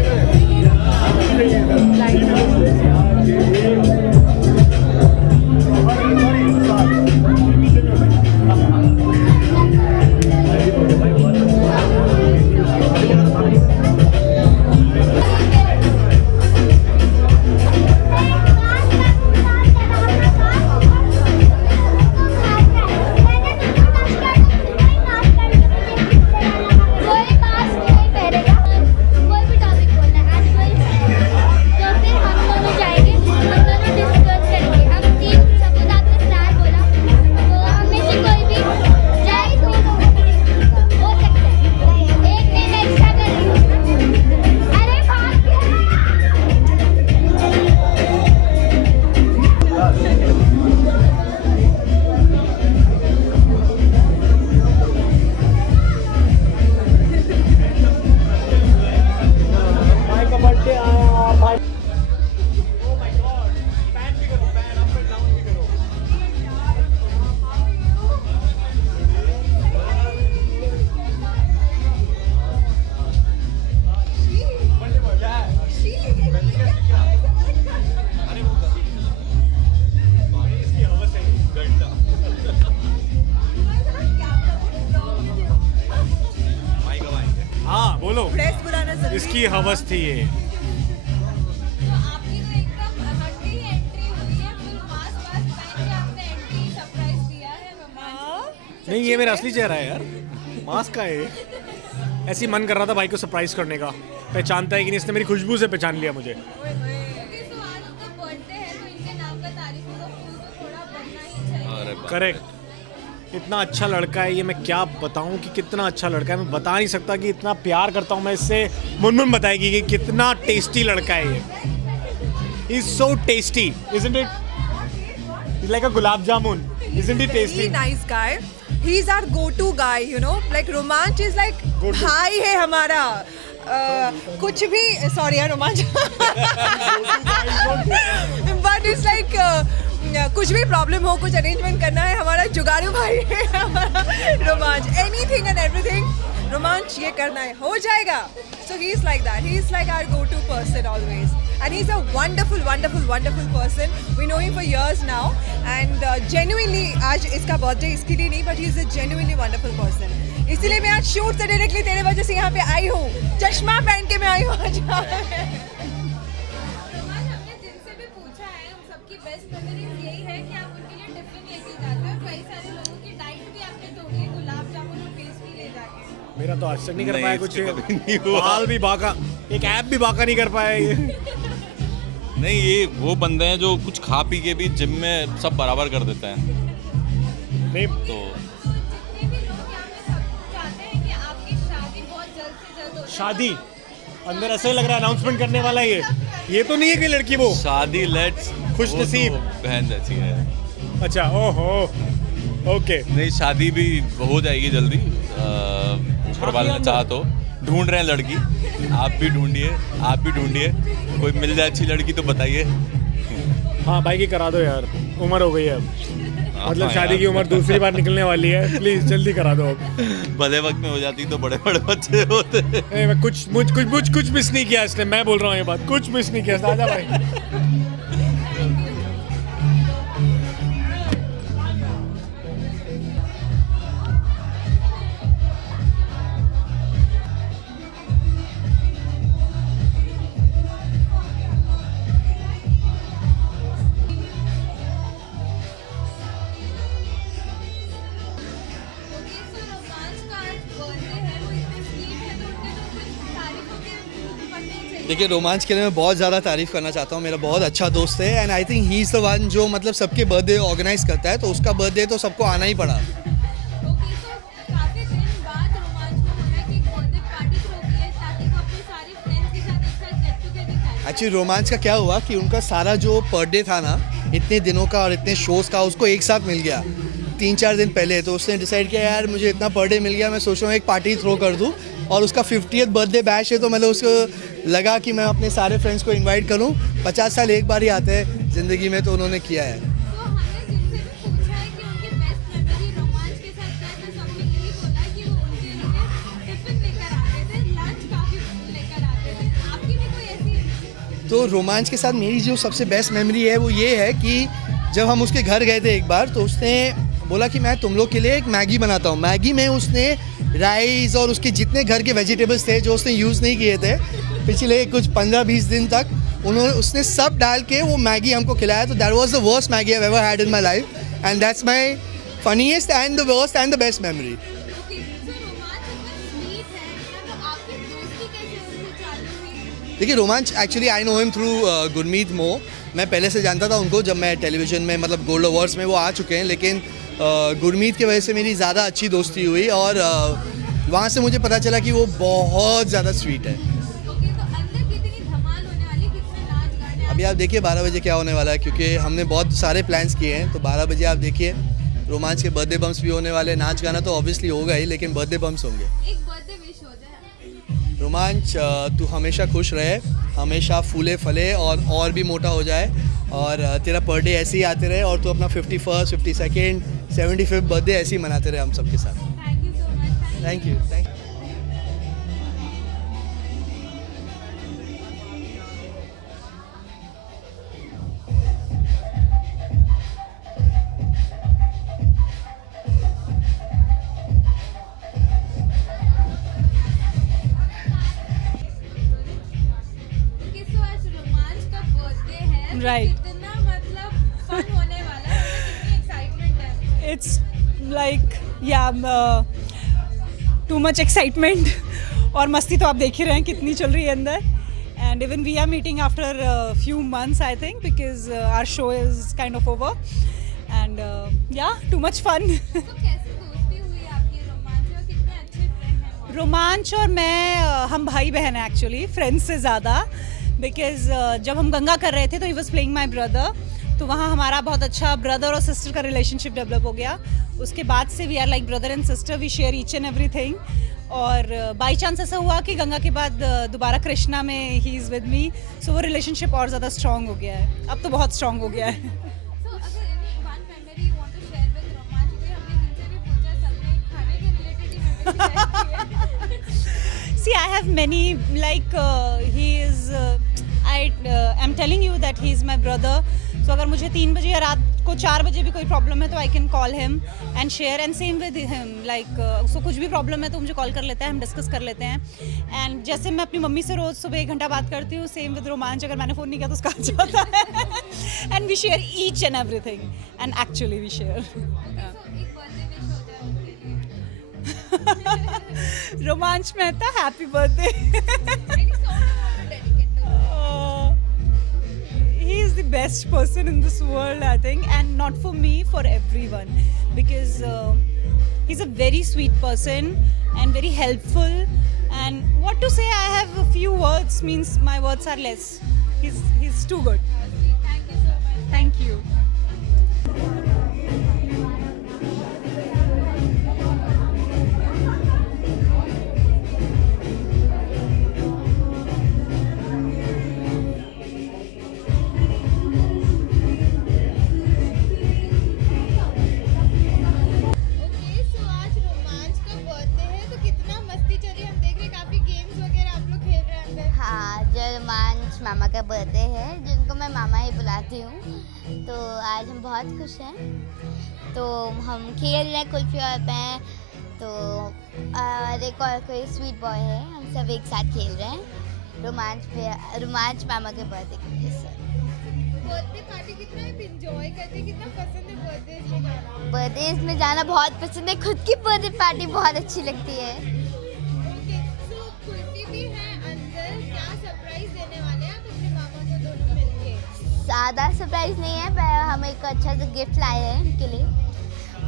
इसकी हवस थी ये. तो आपकी तो एकदम हटके ही एंट्री हुई है, फिर मास्क पहन के आपने एंट्री सरप्राइज दिया है रोमांच. नहीं, ये मेरा असली चेहरा है यार. मास्क का है. ऐसे ही मन कर रहा था भाई को सरप्राइज करने का. पहचानता है कि नहीं, इसने मेरी खुशबू से पहचान लिया मुझे. ओके, तो आज उनका बर्थडे है तो इनके नाम का तारीफों का फूल तो थोड़ा बनना ही चाहिए. करेक्ट. इतना अच्छा लड़का है ये, मैं क्या बताऊं कि कितना अच्छा लड़का है. मैं बता नहीं सकता कि इतना प्यार करता हूं मैं इससे. मुनमुन बताएगी कि कितना टेस्टी लड़का है ये. Is so tasty, isn't it? He's like a gulab jamun. Isn't he tasty? Really nice guy. He's our go-to guy, you know. Like रोमांच is like भाई है हमारा. कुछ भी sorry यार रोमांच. But it's like कुछ भी प्रॉब्लम हो, कुछ अरेंजमेंट करना है, हमारा जुगाड़ू भाई है हमारा रोमांच. एनीथिंग एंड एवरीथिंग रोमांच ये करना है, हो जाएगा. So he is like that. He is like our go-to person always. And he's a wonderful, wonderful, wonderful person. We know him for years now. And genuinely, आज इसका birthday इसके लिए नहीं, but he's a genuinely wonderful person. इसीलिए मैं आज shoot से directly तेरे वजह से यहाँ पे आई हूँ. चश्मा पहन के मैं आई हूँ आज. बेस्ट मेमोरीज यही है कि आप उनके लिए टिफिन लेके जाते हो. कई सारे लोगों की डाइट भी आपने तोड़ी है, गुलाब जामुन और पेस्ट्री ले जाके. मेरा तो आज तक नहीं कर पाया कुछ. नहीं हुआ. बाल भी बाका, एक ऐप भी बाका नहीं कर पाया ये. नहीं, ये वो बंदे हैं जो कुछ खा पी के भी जिम में सब बराबर कर देते हैं. नहीं तो जितने भी लोग यहाँ पे सब चाहते हैं कि आपकी शादी बहुत जल्द से जल्द हो. शादी अंदर ऐसा ही लग रहा है अनाउंसमेंट करने वाला है ये तो नहीं है कि लड़की वो शादी लेट्स खुश नसीब बहन जैसी है. अच्छा. ओहो, ओके नहीं, शादी भी हो जाएगी जल्दी, ऊपर वाले ने चाहा तो। ढूंढ रहे हैं लड़की, आप भी ढूंढिए, कोई मिल जाए अच्छी लड़की तो बताइए। हाँ भाई की करा दो यार, उम्र हो गई है अब, मतलब शादी की उम्र दूसरी बार निकलने वाली है, प्लीज जल्दी करा दो अब। भले वक्त में हो जाती तो बड़े बड़े बच्चे होते। मैं कुछ मिस नहीं किया इसने, मैं बोल रहा हूँ ये बात, कुछ मिस नहीं किया। आजा भाई। देखिए, रोमांच के लिए मैं बहुत ज़्यादा तारीफ़ करना चाहता हूँ। मेरा बहुत अच्छा दोस्त है and I think he is the one जो मतलब सबके बर्थडे ऑर्गेनाइज करता है, तो उसका बर्थडे तो सबको आना ही पड़ा। एक्चुअली रोमांच का क्या हुआ कि उनका सारा जो बर्थडे था ना, इतने दिनों का और इतने शोज़ का, उसको एक साथ मिल गया 3-4 दिन पहले। तो उसने डिसाइड किया यार मुझे इतना बर्थडे मिल गया, मैं सोच रहा हूँ एक पार्टी थ्रो कर दूँ। और उसका 50th बर्थडे बैश है, तो मतलब उसको लगा कि मैं अपने सारे फ्रेंड्स को इनवाइट करूं। 50 साल एक बार ही आते हैं ज़िंदगी में, तो उन्होंने किया है। तो रोमांच के साथ मेरी जो सबसे बेस्ट मेमोरी है वो ये है कि जब हम उसके घर गए थे एक बार, तो उसने बोला कि मैं तुम लोग के लिए एक मैगी बनाता हूँ। मैगी में उसने राइस और उसके जितने घर के वेजिटेबल्स थे जो उसने यूज़ नहीं किए थे पिछले कुछ 15-20 दिन तक, उसने सब डाल के वो मैगी हमको खिलाया। तो that was the worst Maggi I ever had in my life and that's my funniest and the worst and the best memory. देखिए, रोमांच actually I know him through Gurmeet मो। मैं पहले से जानता था उनको, जब मैं टेलीविज़न में मतलब गोल्ड अवार्ड्स में वो आ चुके हैं, लेकिन गुरमीत की वजह से मेरी ज़्यादा अच्छी दोस्ती हुई और वहाँ से मुझे पता चला कि वो बहुत ज़्यादा स्वीट है। अभी आप देखिए 12 बजे क्या होने वाला है, क्योंकि हमने बहुत सारे प्लान्स किए हैं। तो 12 बजे आप देखिए रोमांच के बर्थडे बम्स भी होने वाले, नाच गाना तो ऑब्वियसली होगा ही, लेकिन बर्थडे बम्स होंगे। रोमांच, तू हमेशा खुश रहे, हमेशा फूले फले और भी मोटा हो जाए, और तेरा बर्थडे ऐसे ही आते रहे, और तू अपना 51st, 52nd, 75th बर्थडे ऐसे ही मनाते रहे हम सबके साथ। Thank you. Right. कितना मतलब फन होने वाला है, कितनी एक्साइटमेंट है। It's like too much excitement और मस्ती तो आप देख ही रहे हैं कितनी चल रही है अंदर। And even we are meeting after a few months, I think, because our show is kind of over. And too much fun. तो कैसे दोस्ती हुई आपकी रोमांच, और कितने अच्छे फ्रेंड हैं? रोमांच और मैं हम भाई बहन हैं एक्चुअली, फ्रेंड्स से ज़्यादा। बिकॉज जब हम गंगा कर रहे थे तो he was playing my brother, तो वहाँ हमारा बहुत अच्छा ब्रदर और सिस्टर का रिलेशनशिप डेवलप हो गया। उसके बाद से we are like brother and sister, we share each and everything. और बाई चांस ऐसा हुआ कि गंगा के बाद दोबारा कृष्णा में ही इज़ विद मी, सो वो रिलेशनशिप और ज़्यादा स्ट्रॉन्ग हो गया है, अब तो बहुत स्ट्रॉन्ग हो गया है। See, I have many, like he is, I'm telling you that he is my brother. So अगर मुझे 3 बजे या रात को 4 बजे भी कोई प्रॉब्लम है तो I can call him and share, and same with him. Like उसको कुछ भी प्रॉब्लम है तो मुझे कॉल कर लेता है, हम डिस्कस कर लेते हैं। And जैसे मैं अपनी मम्मी से रोज़ सुबह 1 घंटा बात करती हूँ, सेम विद रोमांच, अगर मैंने फ़ोन नहीं किया तो उसका आ जाता है। And we share each and everything, and actually we share. रोमांच Mehta, happy birthday. He is the best person in this world, I think, and not for me, for everyone, because he's a very sweet person and very helpful. And what to say, I have a few words, means my words are less. He's too good. Thank you so much. Thank you. आज हम बहुत खुश हैं। तो हम खेल रहे हैं कुल्फी और मैं, तो और एक और कोई स्वीट बॉय है, हम सब एक साथ खेल रहे हैं रोमांच मामा के बर्थडे की वजह से। बर्थडे पार्टी कितना एंजॉय करते, कितना पसंद है बर्थडे में जाना? बर्थडे में जाना बहुत पसंद है, खुद की बर्थडे पार्टी बहुत अच्छी लगती है। ओके, सो कुल्फी भी है अंदर, क्या सरप्राइज देने वाले हैं आप अपने मामा को दोनों मिलके? ज़्यादा सरप्राइज नहीं है, पर हम एक अच्छा सा गिफ्ट लाए हैं उनके लिए,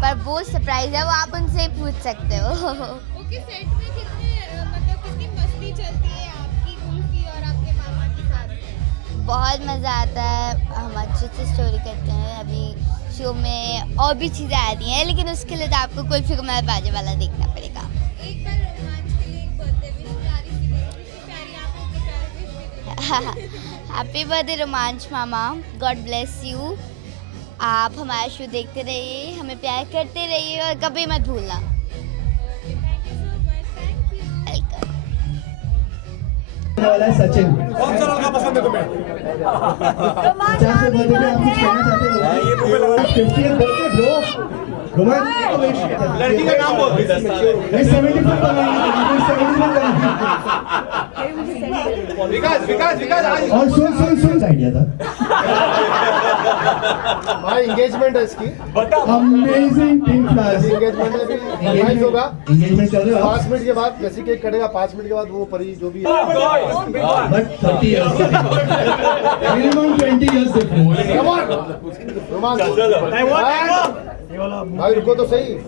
पर वो सरप्राइज है, वो आप उनसे पूछ सकते हो। ओके, सेट में कितने मतलब कितनी मस्ती चलती है आपकी कुल्फी और आपके मामा के साथ? बहुत मज़ा आता है, हम अच्छे से स्टोरी करते हैं। अभी शो में और भी चीज़ें आ रही हैं, लेकिन उसके लिए तो आपको कुल्फी कुमार बाजे वाला देखना पड़ेगा। एक बार रोमांच के लिए एक बर्थडे विश प्यारी सी करो, कितनी प्यारी आप लोग के प्यारे विश भी दे। Happy birthday Romanch mama, God bless you. आप हमारा शो देखते रहिए, हमें प्यार करते रहिए और कभी मत भूलना। Okay, thank you so much, thank you. वाला है सचिन। कौन सा लड़का पसंद है तुम्हें? 50 बर्थडे पे आप कुछ कहना चाहते हो? 50th बर्थडे ब्रो, लड़की का नाम बोल। 74 विकास और सुन आइडिया था। भाई एंगेजमेंट है इसकी, अमेजिंग पिंक फ्लावर्स। एंगेजमेंट है, सरप्राइज होगा। एंगेजमेंट कर रहे हो 5 मिनट के बाद जैसे केक कटेगा, 5 मिनट के बाद वो परी जो भी but 30 years minimum 20 years difference. Romance भाई रुको तो सही।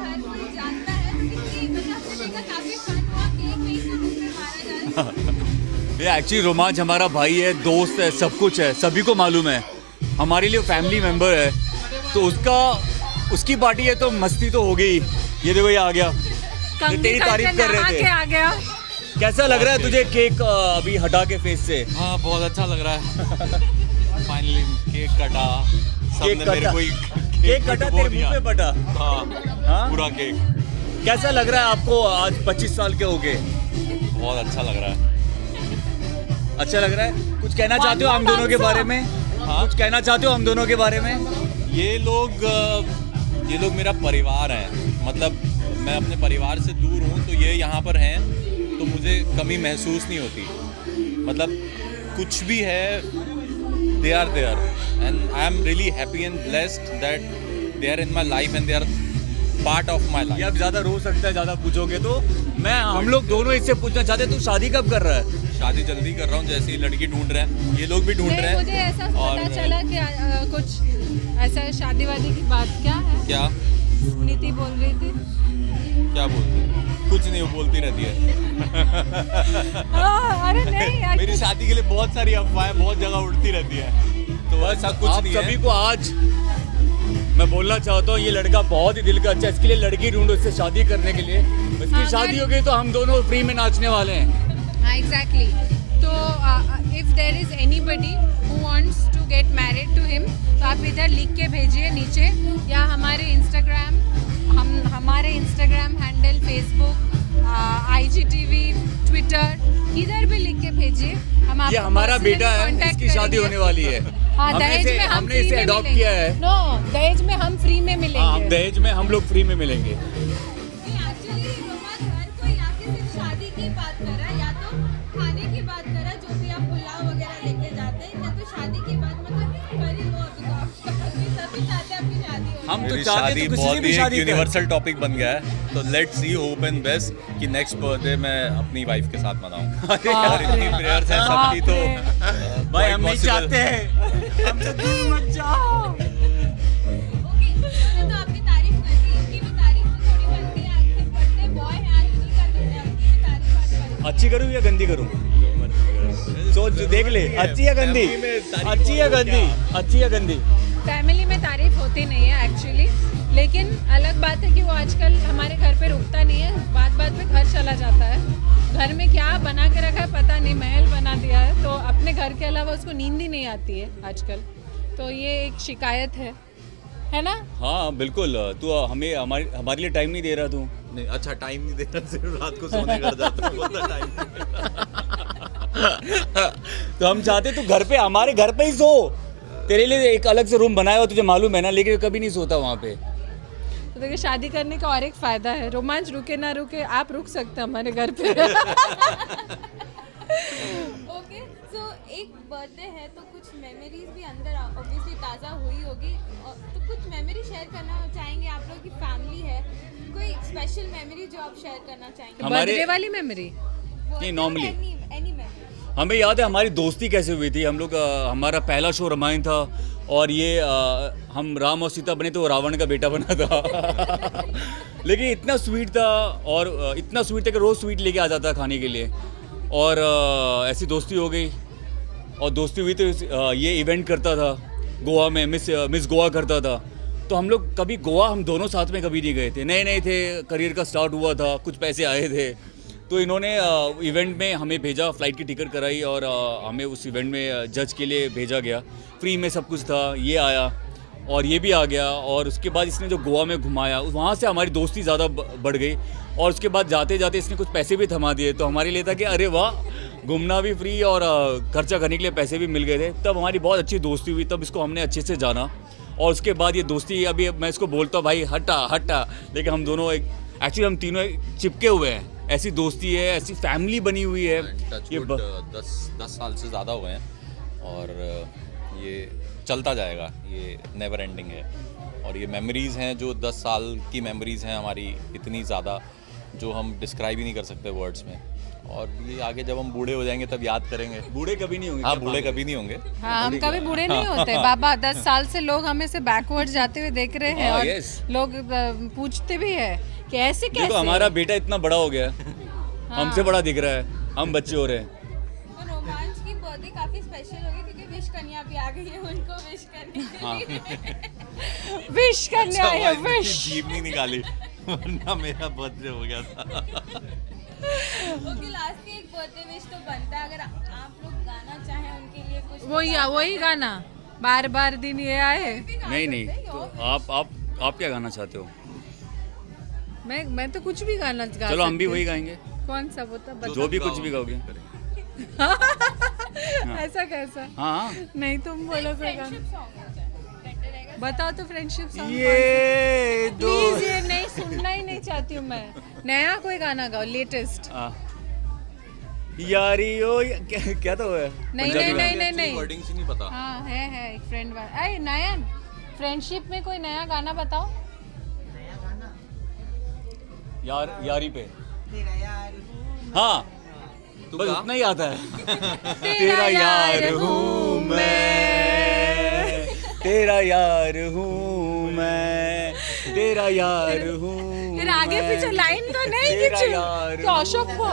हर कोई जानता है कि मतलब हमने देखा काफी फन हुआ, केक वेक तो मुंह में मारा जा रहा है। ये एक्चुअली रोमांच हमारा भाई है, दोस्त है, सब कुछ है, सभी को मालूम है, हमारे लिए फैमिली मेंबर है, तो उसकी पार्टी है तो मस्ती तो हो गई। ये देखो ये आ गया, ये तेरी तारीफ कर रहे थे। आ गया। कैसा लग रहा है तुझे केक अभी हटा के फेस से? हाँ बहुत अच्छा लग रहा है। फाइनली केक कटा, सबने मेरे को केक कटा, तेरे मुंह पे बटा। हाँ पूरा केक। कैसा लग रहा है आपको आज 25 साल के हो गए? बहुत अच्छा लग रहा है। अच्छा लग रहा है। कुछ कहना चाहते हो हम दोनों के बारे में? हाँ? कुछ कहना चाहते हो हम दोनों के बारे में? ये लोग मेरा परिवार है, मतलब मैं अपने परिवार से दूर हूँ तो ये यहाँ पर हैं तो मुझे कमी महसूस नहीं होती। मतलब कुछ भी है, they are there and I am really happy and blessed that they are in my life and they are part of my life. ये अब ज़्यादा रो सकता है, ज़्यादा पूछोगे तो। हम लोग दोनों इससे पूछना चाहते हैं, तू शादी कब कर रहा है? शादी जल्दी कर रहा हूँ, जैसे ही लड़की ढूंढ रहे हैं, ये लोग भी ढूंढ रहे हैं। मुझे ऐसा पता चला कि कुछ ऐसा शादी वादी की बात क्या है? क्या नीति बोल रही थी। क्या बोलती है? कुछ नहीं, वो बोलती रहती है। अरे नहीं यार, मेरी शादी के लिए बहुत सारी अफवाहें बहुत जगह उड़ती रहती है, तो ऐसा कुछ आप नहीं सभी है। को आज मैं बोलना चाहता हूँ, ये लड़का बहुत ही दिल का अच्छा है, इसके लिए लड़की ढूंढो इससे शादी करने के लिए। इसकी शादी हो गई तो हम दोनों फ्री में नाचने वाले हैं। हाँ एग्जैक्टली। तो if there is anybody who wants to get married to him, तो आप इधर लिख के भेजिए नीचे, या हमारे Instagram handle, Facebook, IGTV, Twitter, इधर भी लिख के भेजिए। हम ये हमारा बेटा है, इसकी शादी होने वाली है। हाँ, दहेज में हम हमने फ्री इसे में अडॉप्ट मिलेंगे। किया है। नो, दहेज में हम फ्री में मिलेंगे। हाँ, दहेज में हम लोग फ्री में मिलेंगे। एक्चुअली रोमांच हर कोई आके सिर्फ शादी की बात कर रहा है, या तो खाने की बात कर रहा है, जो भी आप पुलाव वगैरह लेके जाते हैं, या तो शादी की बात मतलब कर ही लो। अभी तो आप सभी चाहते हैं आपकी शादी हो। हम तो मेरी चाहते शादी हैं तो किसी बहुत से ही भी एक शादी कर। यूनिवर्सल टॉपिक बन गया है, तो let's see, hope and best कि नेक्स्ट बर्थडे मैं अपनी वाइफ के साथ मनाऊं। और इतनी प्रेयर्स हैं सबकी, तो भाई हम नहीं चाहते हैं, हमसे दूर मत जाओ। ओके, तो आपकी तारीफ कर दी, इनकी भी तारीफ तो थोड़ी बनती है। आखिर बर्थडे बॉय है, आज उन्हीं का दिन है, उनकी भी तारीफ बनती है। अच्छी करूँ या गंदी करूँ? सोच देख ले, अच्छी या गंदी? अच्छी या गंदी? अच्छी या गंदी? फैमिली में तारीफ होती नहीं है एक्चुअली, लेकिन अलग बात है कि वो आजकल हमारे घर पे रुकता नहीं है, बात बात पे घर चला जाता है। घर में क्या बना के रखा है पता नहीं, महल बना दिया है, तो अपने घर के अलावा उसको नींद ही नहीं आती है आजकल। तो ये एक शिकायत है ना? हाँ बिल्कुल। तू हमें हमारे लिए टाइम नहीं दे रहा तू। नहीं, अच्छा टाइम नहीं देता, सिर्फ रात को सोने कर जाता हूं, बोलता टाइम नहीं देता। तो हम चाहते तू घर पे, हमारे घर पे ही सो। तेरे लिए एक अलग से रूम बनाया हुआ, तुझे मालूम है ना, लेकिन कभी नहीं सोता वहाँ पे। तो देखिए, शादी करने का और एक फ़ायदा है, रोमांच रुके ना रुके, आप रुक सकते हैं हमारे घर पे। ओके, सो एक बर्थडे है तो कुछ मेमोरीज भी अंदर ऑब्वियसली ताज़ा हुई होगी, तो कुछ मेमोरी शेयर करना चाहेंगे आप लोग की फैमिली है, कोई स्पेशल मेमोरी जो आप शेयर करना चाहेंगे? बर्थडे वाली मेमोरी नहीं, नॉर्मली एनी मेमोरी। हमें याद है हमारी दोस्ती कैसे हुई थी। हम लोग हमारा पहला शो रामायण था, और ये हम राम और सीता बने तो रावण का बेटा बना था। लेकिन इतना स्वीट था, और इतना स्वीट था कि रोज़ स्वीट लेके आ जाता खाने के लिए, और ऐसी दोस्ती हो गई। और दोस्ती हुई तो ये इवेंट करता था गोवा में, मिस गोवा करता था। तो हम लोग कभी गोवा हम दोनों साथ में कभी नहीं गए थे, नए थे, करियर का स्टार्ट हुआ था, कुछ पैसे आए थे, तो इन्होंने इवेंट में हमें भेजा, फ़्लाइट की टिकट कराई, और हमें उस इवेंट में जज के लिए भेजा गया। फ्री में सब कुछ था, ये आया और ये भी आ गया, और उसके बाद इसने जो गोवा में घुमाया, वहाँ से हमारी दोस्ती ज़्यादा बढ़ गई। और उसके बाद जाते जाते इसने कुछ पैसे भी थमा दिए, तो हमारे लिए था कि अरे वाह, घूमना भी फ्री और खर्चा करने के लिए पैसे भी मिल गए थे। तब हमारी बहुत अच्छी दोस्ती हुई, तब इसको हमने अच्छे से जाना, और उसके बाद ये दोस्ती, अभी मैं इसको बोलता हूँ भाई हटा, लेकिन हम दोनों एक्चुअली हम तीनों चिपके हुए हैं। ऐसी दोस्ती है, ऐसी फैमिली बनी हुई है। ये 10 साल से ज़्यादा हुए हैं, और ये चलता जाएगा, ये नेवर एंडिंग है। और ये मेमोरीज़ हैं जो 10 साल की मेमोरीज़ हैं हमारी, इतनी ज़्यादा जो हम डिस्क्राइब ही नहीं कर सकते वर्ड्स में। और ये आगे जब हम बूढ़े हो जाएंगे तब याद करेंगे। बूढ़े कभी नहीं होंगे। हाँ, बूढ़े कभी नहीं होंगे। हाँ, हम कभी बूढ़े नहीं होते बाबा। 10 साल से लोग हमें से बैकवर्ड जाते हुए देख रहे हैं, हाँ, और yes. लोग पूछते भी है कि ऐसे कैसे। देखो हमारा बेटा इतना बड़ा हो गया है, हमसे बड़ा दिख रहा है, हम बच्चे हो रहे हैं। तो रोमांच की बर्थडे काफी स्पेशल होगी क्योंकि विश कन्या भी आ गई है उनको विश करने के लिए। विश करने आए हैं, अच्छा, विश। जीप नहीं निकाली वरना मेरा बर्थडे हो गया था। ओके, लास्ट की एक बर्थडे विश तो बनता है, अगर आप लोग गाना चाहें उनके लिए कुछ। वही गाना, बार बार दिन ये आए। नहीं तो आप क्या गाना चाहते हो? मैं तो कुछ भी गाना गा चलो हम भी सकती वही हूँ। गाएंगे। कौन सा बता? जो भी कुछ भी गाओगे। ऐसा कैसा? हाँ, नहीं, तुम बोलो कोई गाना बताओ तो। फ्रेंडशिप सॉन्ग ये दो प्लीज, ये नहीं सुनना ही नहीं चाहती हूँ मैं। नया कोई गाना गाओ, लेटेस्ट। यारी ओ क्या तो है? नहीं। वर्डिंग्स ही नहीं पता। हाँ, है एक फ्रेंड वाला। अरे नयन, फ्रेंडशिप में कोई नया गाना बताओ। यारी पे। हाँ, बस उतना ही आता है। तेरा यार हूँ मैं, तेरा यार हूँ मैं, तेरा यार हूँ। फिर आगे पीछे लाइन तो नहीं तेरा खींचू यार तो अशोक को।